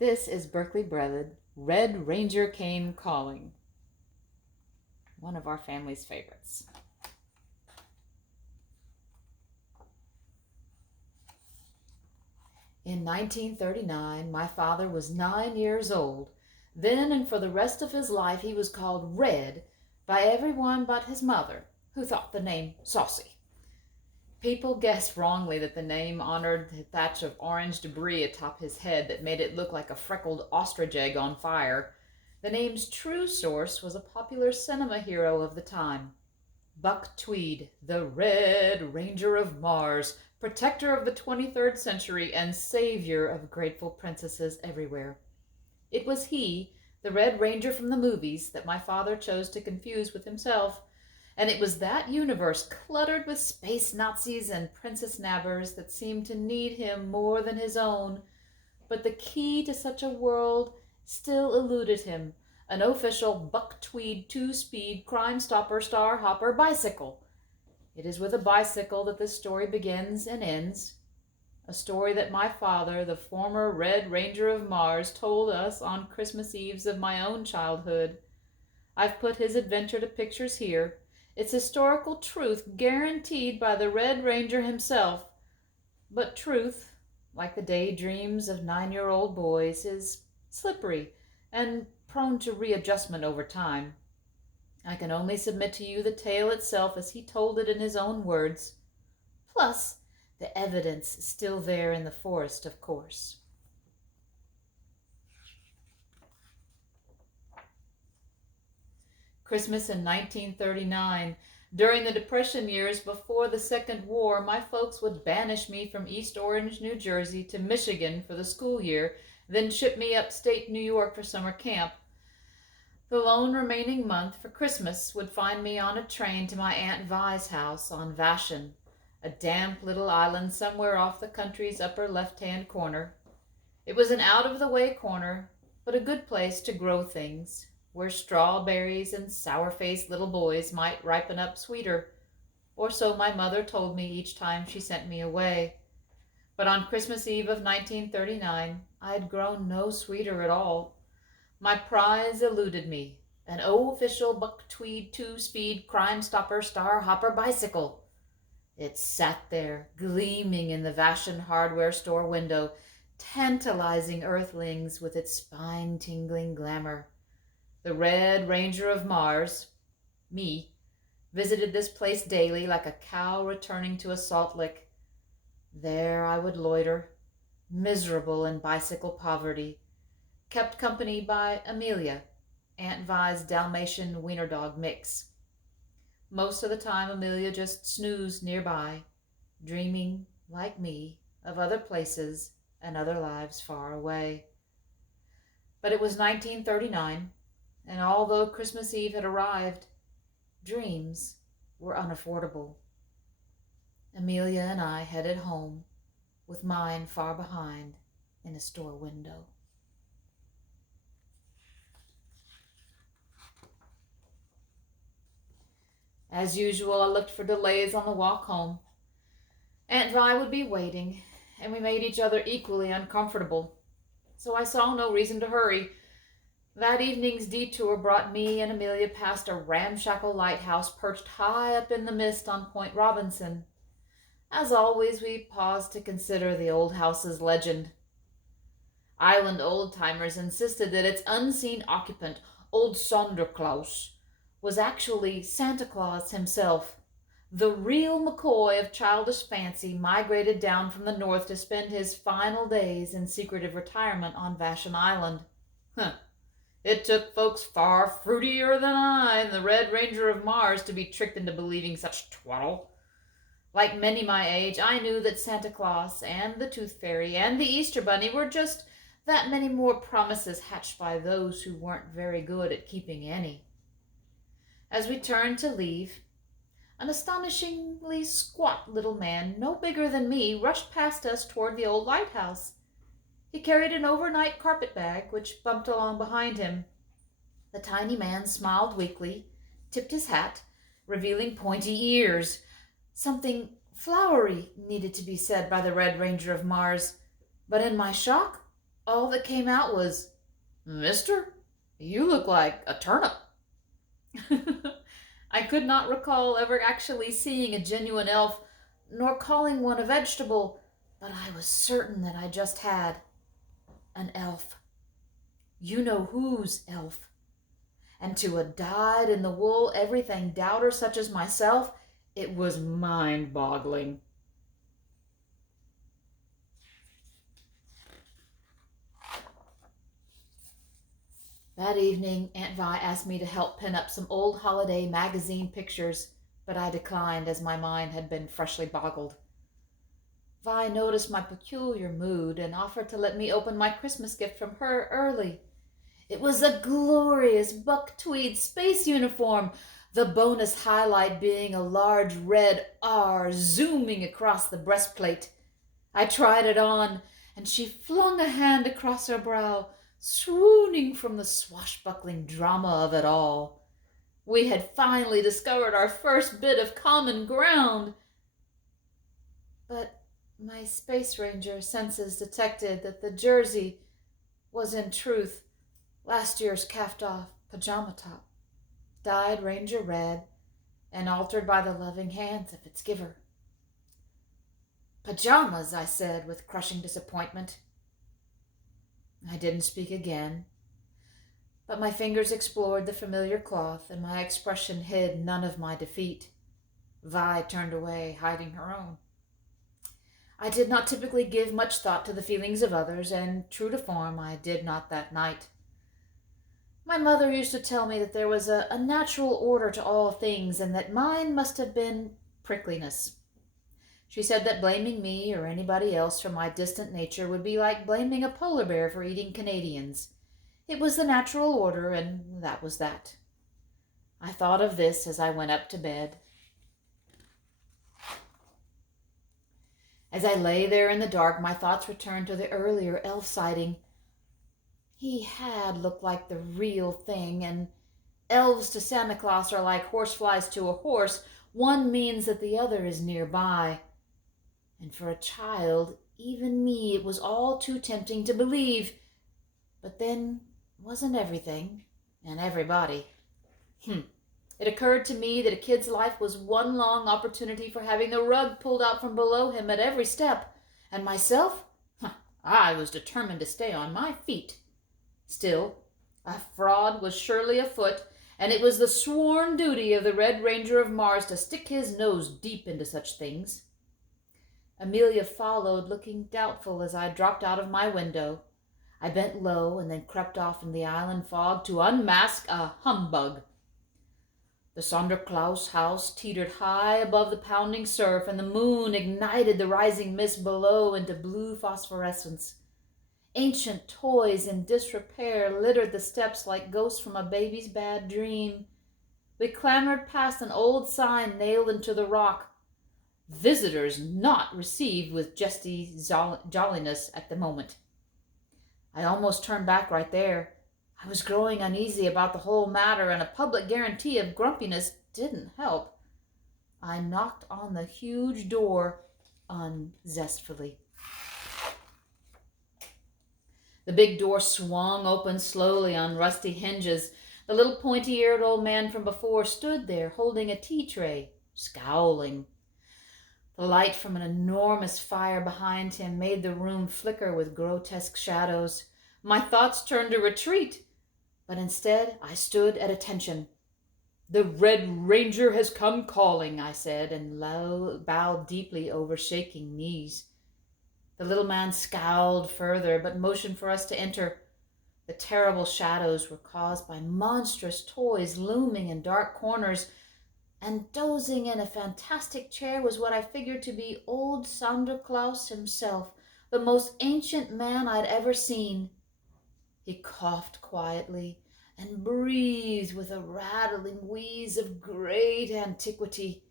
This is Berkeley bred Red Ranger Cane Calling, one of our family's favorites. In 1939, my father was 9 years old. Then and for the rest of his life he was called Red by everyone but his mother, who thought the name saucy. People guessed wrongly that the name honored the thatch of orange debris atop his head that made it look like a freckled ostrich egg on fire. The name's true source was a popular cinema hero of the time, Buck Tweed, the Red Ranger of Mars, protector of the 23rd century and savior of grateful princesses everywhere. It was he, the Red Ranger from the movies, that my father chose to confuse with himself. And it was that universe cluttered with space Nazis and princess nabbers that seemed to need him more than his own. But the key to such a world still eluded him, an official buck tweed two-speed crime stopper star hopper bicycle. It is with a bicycle that this story begins and ends. A story that my father, the former Red Ranger of Mars, told us on Christmas Eves of my own childhood. I've put his adventure to pictures here. It's historical truth guaranteed by the Red Ranger himself. But truth, like the daydreams of 9-year-old boys, is slippery and prone to readjustment over time. I can only submit to you the tale itself as he told it in his own words. Plus, the evidence still there in the forest, of course. Christmas in 1939. During the Depression years before the Second War, my folks would banish me from East Orange, New Jersey to Michigan for the school year, then ship me upstate New York for summer camp. The lone remaining month for Christmas would find me on a train to my Aunt Vi's house on Vashon, a damp little island somewhere off the country's upper left-hand corner. It was an out-of-the-way corner, but a good place to grow things, where strawberries and sour-faced little boys might ripen up sweeter, or so my mother told me each time she sent me away. But on Christmas Eve of 1939, I had grown no sweeter at all. My prize eluded me, an official buck tweed two-speed crime stopper star hopper bicycle. It sat there, gleaming in the Vashon hardware store window, tantalizing earthlings with its spine-tingling glamour. The Red Ranger of Mars, me, visited this place daily like a cow returning to a salt lick. There I would loiter, miserable in bicycle poverty, kept company by Amelia, Aunt Vi's Dalmatian wiener dog mix. Most of the time Amelia just snoozed nearby, dreaming, like me, of other places and other lives far away. But it was 1939, and although Christmas Eve had arrived, dreams were unaffordable. Amelia and I headed home, with mine far behind in a store window. As usual, I looked for delays on the walk home. Aunt Vi would be waiting, and we made each other equally uncomfortable, so I saw no reason to hurry. That evening's detour brought me and Amelia past a ramshackle lighthouse perched high up in the mist on Point Robinson. As always, we paused to consider the old house's legend. Island old-timers insisted that its unseen occupant, old Sonderklaus, was actually Santa Claus himself. The real McCoy of childish fancy migrated down from the north to spend his final days in secretive retirement on Vashon Island. It took folks far fruitier than I and the Red Ranger of Mars to be tricked into believing such twaddle. Like many my age, I knew that Santa Claus and the Tooth Fairy and the Easter Bunny were just that many more promises hatched by those who weren't very good at keeping any. As we turned to leave, an astonishingly squat little man, no bigger than me, rushed past us toward the old lighthouse. He carried an overnight carpet bag, which bumped along behind him. The tiny man smiled weakly, tipped his hat, revealing pointy ears. Something flowery needed to be said by the Red Ranger of Mars, but in my shock, All that came out was, "Mister, you look like a turnip." I could not recall ever actually seeing a genuine elf, nor calling one a vegetable, but I was certain that I just had an elf. You know whose elf. And to a dyed-in-the-wool everything doubter such as myself, it was mind-boggling. That evening, Aunt Vi asked me to help pin up some old holiday magazine pictures, but I declined as my mind had been freshly boggled. Vi noticed my peculiar mood and offered to let me open my Christmas gift from her early. It was a glorious buck tweed space uniform, the bonus highlight being a large red R zooming across the breastplate. I tried it on, and she flung a hand across her brow, swooning from the swashbuckling drama of it all. We had finally discovered our first bit of common ground. But my Space Ranger senses detected that the jersey was in truth last year's calfed-off pajama top, dyed Ranger red and altered by the loving hands of its giver. "Pajamas," I said with crushing disappointment. I didn't speak again, but my fingers explored the familiar cloth and my expression hid none of my defeat. Vi turned away, hiding her own. I did not typically give much thought to the feelings of others, and true to form, I did not that night. My mother used to tell me that there was a natural order to all things, and that mine must have been prickliness. She said that blaming me or anybody else for my distant nature would be like blaming a polar bear for eating Canadians. It was the natural order, and that was that. I thought of this as I went up to bed. As I lay there in the dark, my thoughts returned to the earlier elf sighting. He had looked like the real thing, and elves to Santa Claus are like horseflies to a horse. One means that the other is nearby. And for a child, even me, it was all too tempting to believe. But then, wasn't everything, and everybody? It occurred to me that a kid's life was one long opportunity for having the rug pulled out from below him at every step. And myself? I was determined to stay on my feet. Still, a fraud was surely afoot, and it was the sworn duty of the Red Ranger of Mars to stick his nose deep into such things. Amelia followed, looking doubtful as I dropped out of my window. I bent low and then crept off in the island fog to unmask a humbug. The Sonderklaus house teetered high above the pounding surf, and the moon ignited the rising mist below into blue phosphorescence. Ancient toys in disrepair littered the steps like ghosts from a baby's bad dream. We clambered past an old sign nailed into the rock. "Visitors not received with jesty jolliness at the moment." I almost turned back right there. I was growing uneasy about the whole matter, and a public guarantee of grumpiness didn't help. I knocked on the huge door unzestfully. The big door swung open slowly on rusty hinges. The little pointy-eared old man from before stood there, holding a tea tray, scowling. The light from an enormous fire behind him made the room flicker with grotesque shadows. My thoughts turned to retreat, but instead I stood at attention. "The Red Ranger has come calling," I said, and bowed deeply over shaking knees. The little man scowled further, but motioned for us to enter. The terrible shadows were caused by monstrous toys looming in dark corners, and dozing in a fantastic chair was what I figured to be old Sonderklaus himself, the most ancient man I'd ever seen. He coughed quietly and breathed with a rattling wheeze of great antiquity.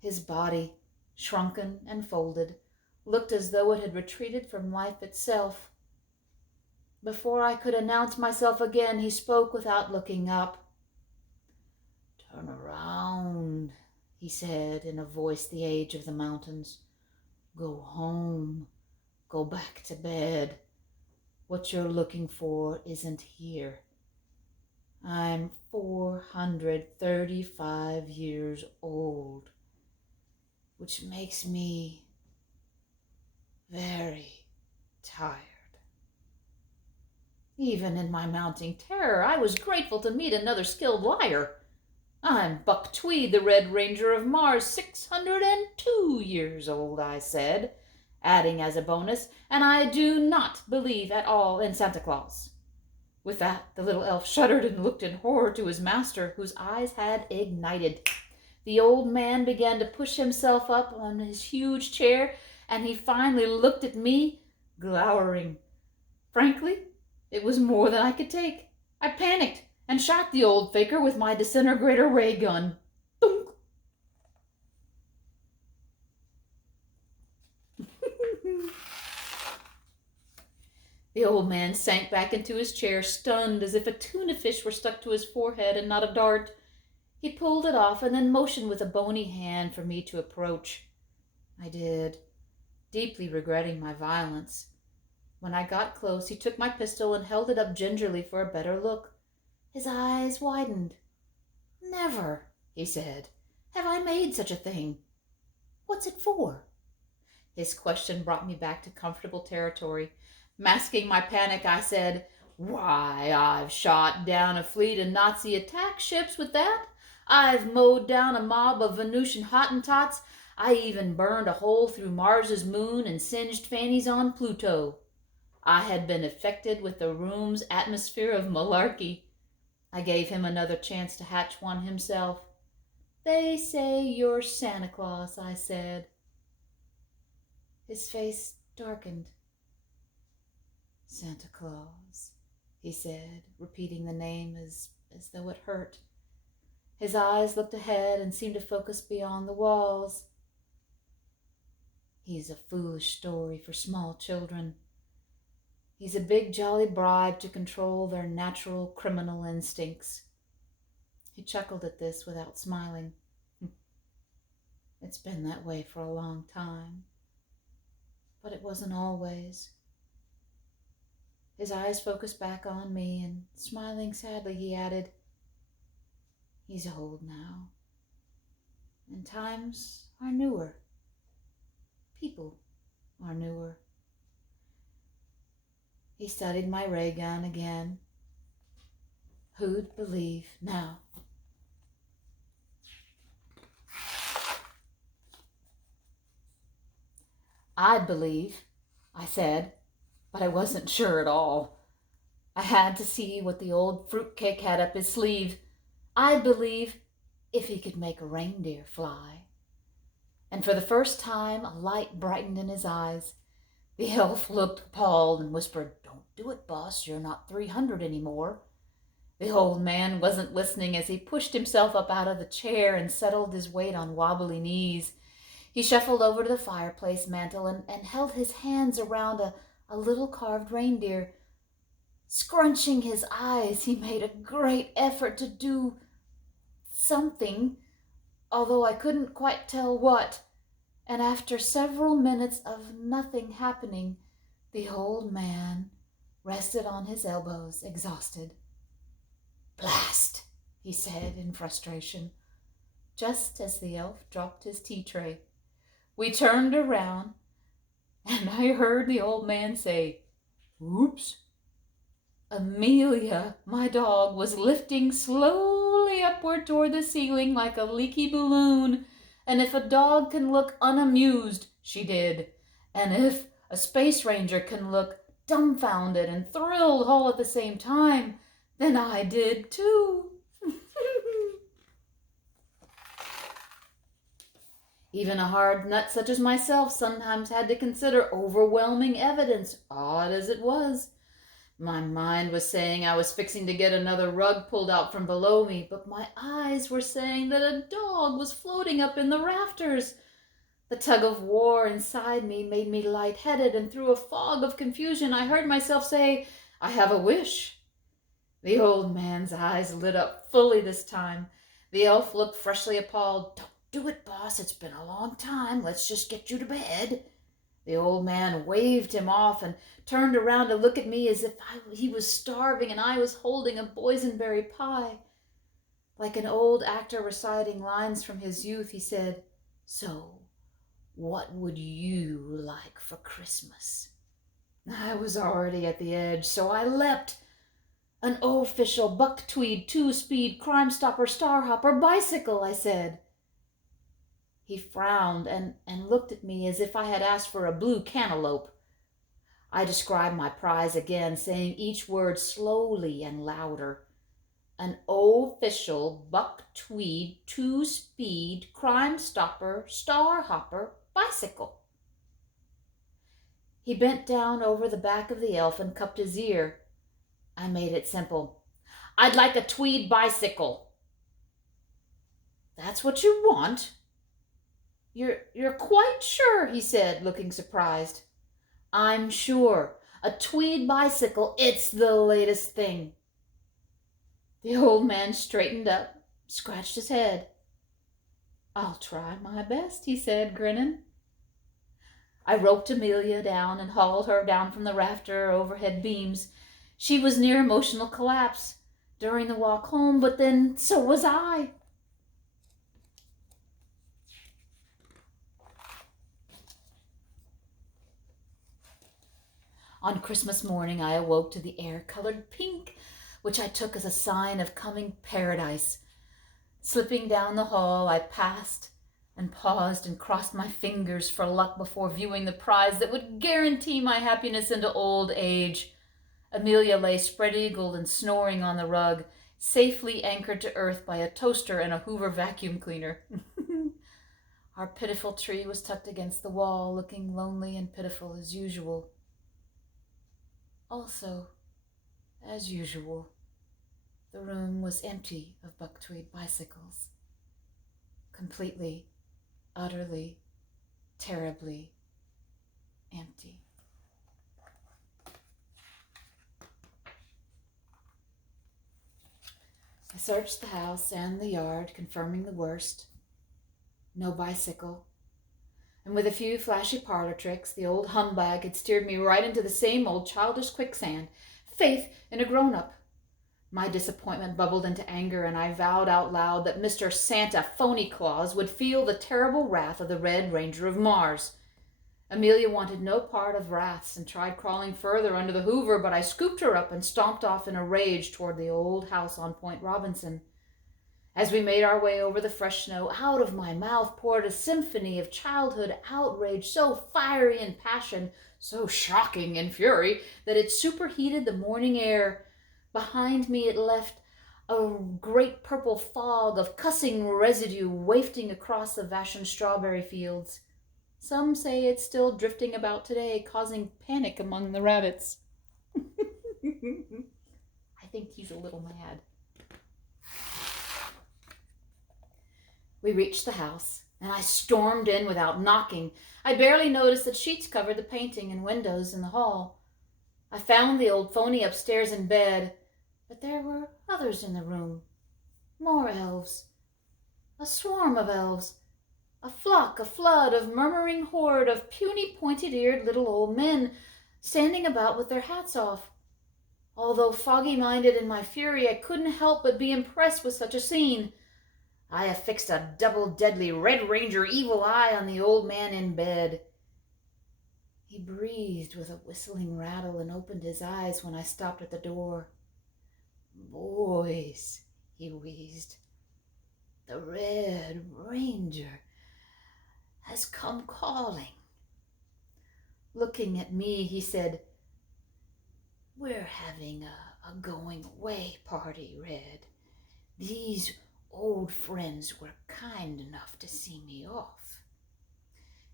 His body, shrunken and folded, looked as though it had retreated from life itself. Before I could announce myself again, he spoke without looking up. "Turn around," he said in a voice the age of the mountains. "Go home. Go back to bed. What you're looking for isn't here. I'm 435 years old, which makes me very tired. Even in my mounting terror, I was grateful to meet another skilled liar. I'm Buck Tweed, the Red Ranger of Mars, 602 years old, I said, adding as a bonus, and I do not believe at all in Santa Claus. With that, the little elf shuddered and looked in horror to his master, whose eyes had ignited. The old man began to push himself up on his huge chair, and he finally looked at me, glowering. Frankly, it was more than I could take. I panicked and shot the old faker with my disintegrator ray gun. Boom! The old man sank back into his chair, stunned as if a tuna fish were stuck to his forehead and not a dart. He pulled it off and then motioned with a bony hand for me to approach. I did, deeply regretting my violence. When I got close, he took my pistol and held it up gingerly for a better look. His eyes widened. "Never," he said, "have I made such a thing. What's it for?" His question brought me back to comfortable territory. Masking my panic, I said, "Why, I've shot down a fleet of Nazi attack ships with that. I've mowed down a mob of Venusian Hottentots. I even burned a hole through Mars's moon and singed fannies on Pluto. I had been affected with the room's atmosphere of malarkey." I gave him another chance to hatch one himself. "They say you're Santa Claus," I said. His face darkened. "Santa Claus," he said, repeating the name as though it hurt. His eyes looked ahead and seemed to focus beyond the walls. "He's a foolish story for small children. He's a big jolly bribe to control their natural criminal instincts." He chuckled at this without smiling. "It's been that way for a long time, but it wasn't always." His eyes focused back on me, and smiling sadly, he added, "He's old now, and times are newer. People are newer." He studied my ray gun again. Who'd believe now? "I'd believe," I said, but I wasn't sure at all. I had to see what the old fruitcake had up his sleeve. I'd believe if he could make a reindeer fly. And for the first time, a light brightened in his eyes. The elf looked appalled and whispered, "Don't do it, boss. You're not 300 anymore." The old man wasn't listening as he pushed himself up out of the chair and settled his weight on wobbly knees. He shuffled over to the fireplace mantel and held his hands around a little carved reindeer. Scrunching his eyes, he made a great effort to do something, although I couldn't quite tell what. And after several minutes of nothing happening, the old man rested on his elbows, exhausted. "Blast," he said in frustration, just as the elf dropped his tea tray. We turned around, and I heard the old man say, "Oops." Amelia, my dog, was lifting slowly upward toward the ceiling like a leaky balloon, and if a dog can look unamused, she did, and if a space ranger can look dumbfounded and thrilled all at the same time, then I did too. Even a hard nut such as myself sometimes had to consider overwhelming evidence, odd as it was. My mind was saying I was fixing to get another rug pulled out from below me, but my eyes were saying that a dog was floating up in the rafters. The tug of war inside me made me lightheaded, and through a fog of confusion I heard myself say, "I have a wish." The old man's eyes lit up fully this time. The elf looked freshly appalled. "Don't do it, boss. It's been a long time. Let's just get you to bed." The old man waved him off and turned around to look at me as if he was starving and I was holding a boysenberry pie. Like an old actor reciting lines from his youth, he said, "So, what would you like for Christmas?" I was already at the edge, so I leapt. "An official buck tweed 2-speed Crime Stopper Star Hopper bicycle," I said. He frowned and looked at me as if I had asked for a blue cantaloupe. I described my prize again, saying each word slowly and louder. "An official buck tweed 2-speed Crime Stopper Star Hopper bicycle." He bent down over the back of the elf and cupped his ear. I made it simple. "I'd like a tweed bicycle." "That's what you want?" You're quite sure?" he said, looking surprised. "I'm sure. A tweed bicycle, it's the latest thing." The old man straightened up, scratched his head. "I'll try my best," he said, grinning. I roped Amelia down and hauled her down from the rafter overhead beams. She was near emotional collapse during the walk home, but then so was I. On Christmas morning, I awoke to the air-colored pink, which I took as a sign of coming paradise. Slipping down the hall, I passed and paused and crossed my fingers for luck before viewing the prize that would guarantee my happiness into old age. Amelia lay spread-eagled and snoring on the rug, safely anchored to earth by a toaster and a Hoover vacuum cleaner. Our pitiful tree was tucked against the wall, looking lonely and pitiful as usual. Also, as usual, the room was empty of bucktweed bicycles. Completely, utterly, terribly empty. I searched the house and the yard, confirming the worst. No bicycle. And with a few flashy parlor tricks, the old humbug had steered me right into the same old childish quicksand. Faith in a grown-up. My disappointment bubbled into anger, and I vowed out loud that Mr. Santa Phony Claus would feel the terrible wrath of the Red Ranger of Mars. Amelia wanted no part of wraths and tried crawling further under the Hoover, but I scooped her up and stomped off in a rage toward the old house on Point Robinson. As we made our way over the fresh snow, out of my mouth poured a symphony of childhood outrage, so fiery in passion, so shocking in fury, that it superheated the morning air. Behind me it left a great purple fog of cussing residue wafting across the Vashon strawberry fields. Some say it's still drifting about today, causing panic among the rabbits. I think he's a little mad. We reached the house, and I stormed in without knocking. I barely noticed that sheets covered the painting and windows in the hall. I found the old phony upstairs in bed, but there were others in the room. More elves. A swarm of elves. A flood of murmuring horde of puny, pointed-eared little old men standing about with their hats off. Although foggy-minded in my fury, I couldn't help but be impressed with such a scene. I affixed a double deadly Red Ranger evil eye on the old man in bed. He breathed with a whistling rattle and opened his eyes when I stopped at the door. "Boys," he wheezed, "the Red Ranger has come calling." Looking at me, he said, "We're having a going away party, Red. These old friends were kind enough to see me off."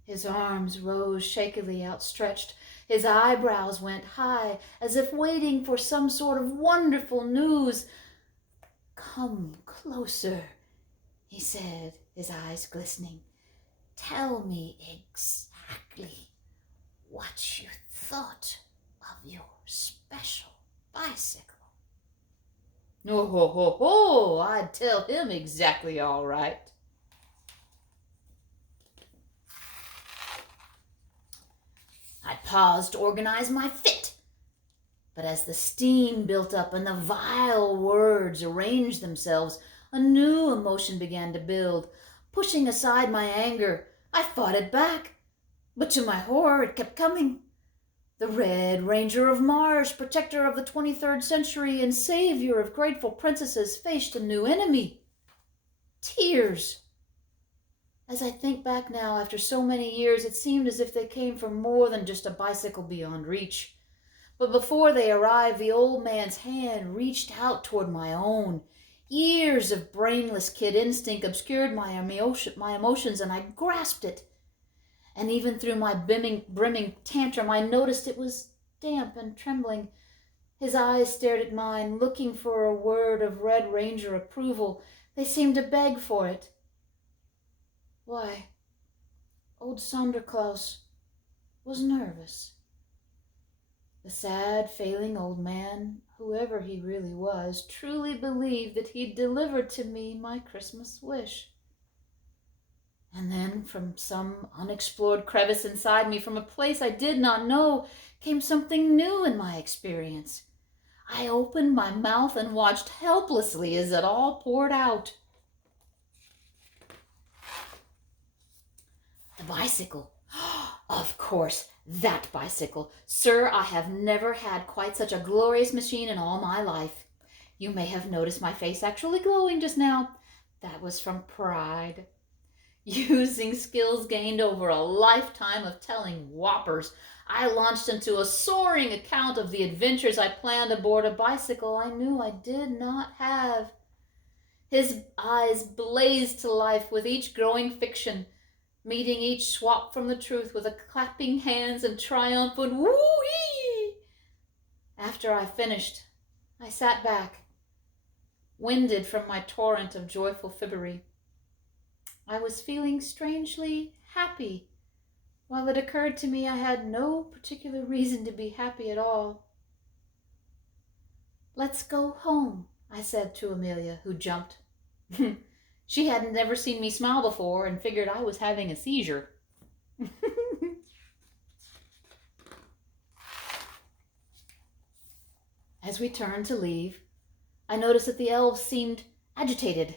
His arms rose shakily outstretched. His eyebrows went high, as if waiting for some sort of wonderful news. "Come closer," he said, his eyes glistening. "Tell me exactly what you thought of your special bicycle." "Oh, ho, ho, ho, I'd tell him exactly all right." paused to organize my fit. But as the steam built up and the vile words arranged themselves, a new emotion began to build. Pushing aside my anger, I fought it back. But to my horror, it kept coming. The Red Ranger of Mars, protector of the 23rd century and savior of grateful princesses, faced a new enemy. Tears. As I think back now, after so many years, it seemed as if they came from more than just a bicycle beyond reach. But before they arrived, the old man's hand reached out toward my own. Years of brainless kid instinct obscured my emotions, and I grasped it. And even through my brimming tantrum, I noticed it was damp and trembling. His eyes stared at mine, looking for a word of Red Ranger approval. They seemed to beg for it. Why, old Sonderklaus was nervous. The sad, failing old man, whoever he really was, truly believed that he'd delivered to me my Christmas wish. And then, from some unexplored crevice inside me, from a place I did not know, came something new in my experience. I opened my mouth and watched helplessly as it all poured out. The bicycle. Of course, that bicycle. Sir, I have never had quite such a glorious machine in all my life. You may have noticed my face actually glowing just now. That was from pride. Using skills gained over a lifetime of telling whoppers, I launched into a soaring account of the adventures I planned aboard a bicycle I knew I did not have. His eyes blazed to life with each growing fiction, meeting each swap from the truth with a clapping hands and triumphant woo-hee. After I finished, I sat back, winded from my torrent of joyful fibbery. I was feeling strangely happy, while it occurred to me I had no particular reason to be happy at all. Let's go home, I said to Amelia, who jumped. She hadn't ever seen me smile before and figured I was having a seizure. As we turned to leave, I noticed that the elves seemed agitated.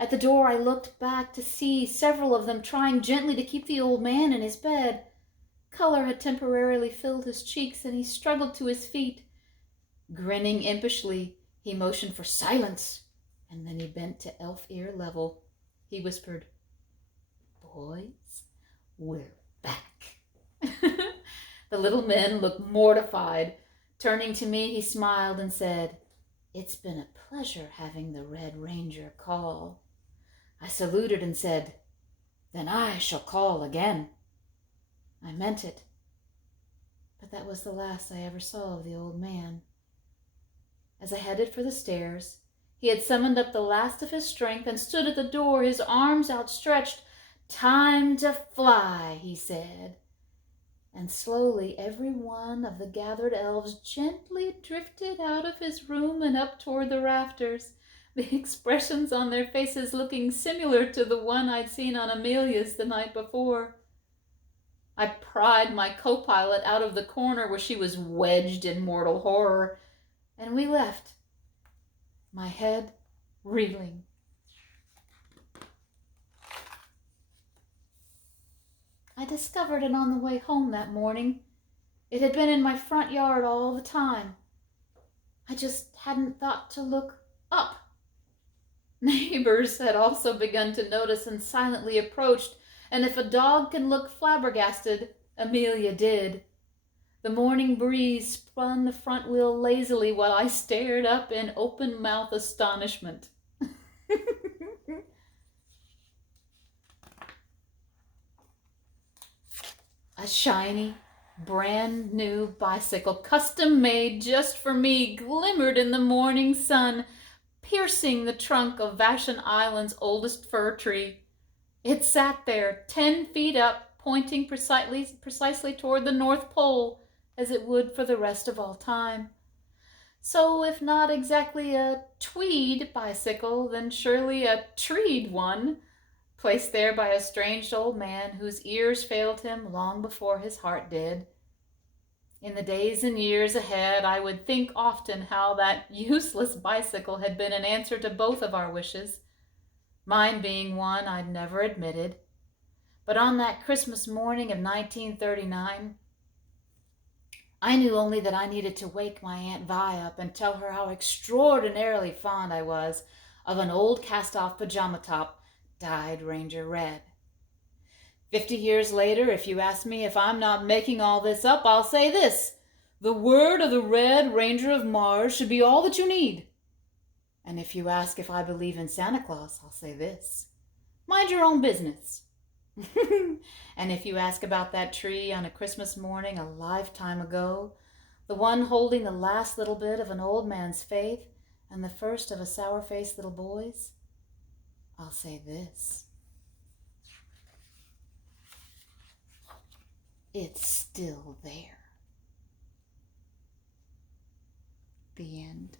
At the door, I looked back to see several of them trying gently to keep the old man in his bed. Color had temporarily filled his cheeks, and he struggled to his feet. Grinning impishly, he motioned for silence, and then he bent to elf ear level. He whispered, "Boys, we're back." The little men looked mortified. Turning to me, he smiled and said, "It's been a pleasure having the Red Ranger call." I saluted and said, "Then I shall call again." I meant it, but that was the last I ever saw of the old man. As I headed for the stairs, he had summoned up the last of his strength and stood at the door, his arms outstretched. "Time to fly," he said. And slowly every one of the gathered elves gently drifted out of his room and up toward the rafters, the expressions on their faces looking similar to the one I'd seen on Amelia's the night before. I pried my co-pilot out of the corner where she was wedged in mortal horror, and we left, my head reeling. I discovered it on the way home that morning. It had been in my front yard all the time. I just hadn't thought to look up. Neighbors had also begun to notice and silently approached, and if a dog can look flabbergasted, Amelia did. The morning breeze spun the front wheel lazily while I stared up in open-mouthed astonishment. A shiny, brand new bicycle, custom made just for me, glimmered in the morning sun, piercing the trunk of Vashon Island's oldest fir tree. It sat there, 10 feet up, pointing precisely toward the North Pole, as it would for the rest of all time. So if not exactly a tweed bicycle, then surely a treed one, placed there by a strange old man whose ears failed him long before his heart did. In the days and years ahead, I would think often how that useless bicycle had been an answer to both of our wishes, mine being one I'd never admitted. But on that Christmas morning of 1939, I knew only that I needed to wake my Aunt Vi up and tell her how extraordinarily fond I was of an old cast-off pajama top dyed Ranger red. 50 years later, if you ask me if I'm not making all this up, I'll say this: the word of the Red Ranger of Mars should be all that you need. And if you ask if I believe in Santa Claus, I'll say this: mind your own business. And if you ask about that tree on a Christmas morning a lifetime ago, the one holding the last little bit of an old man's faith and the first of a sour-faced little boy's, I'll say this: it's still there. The end.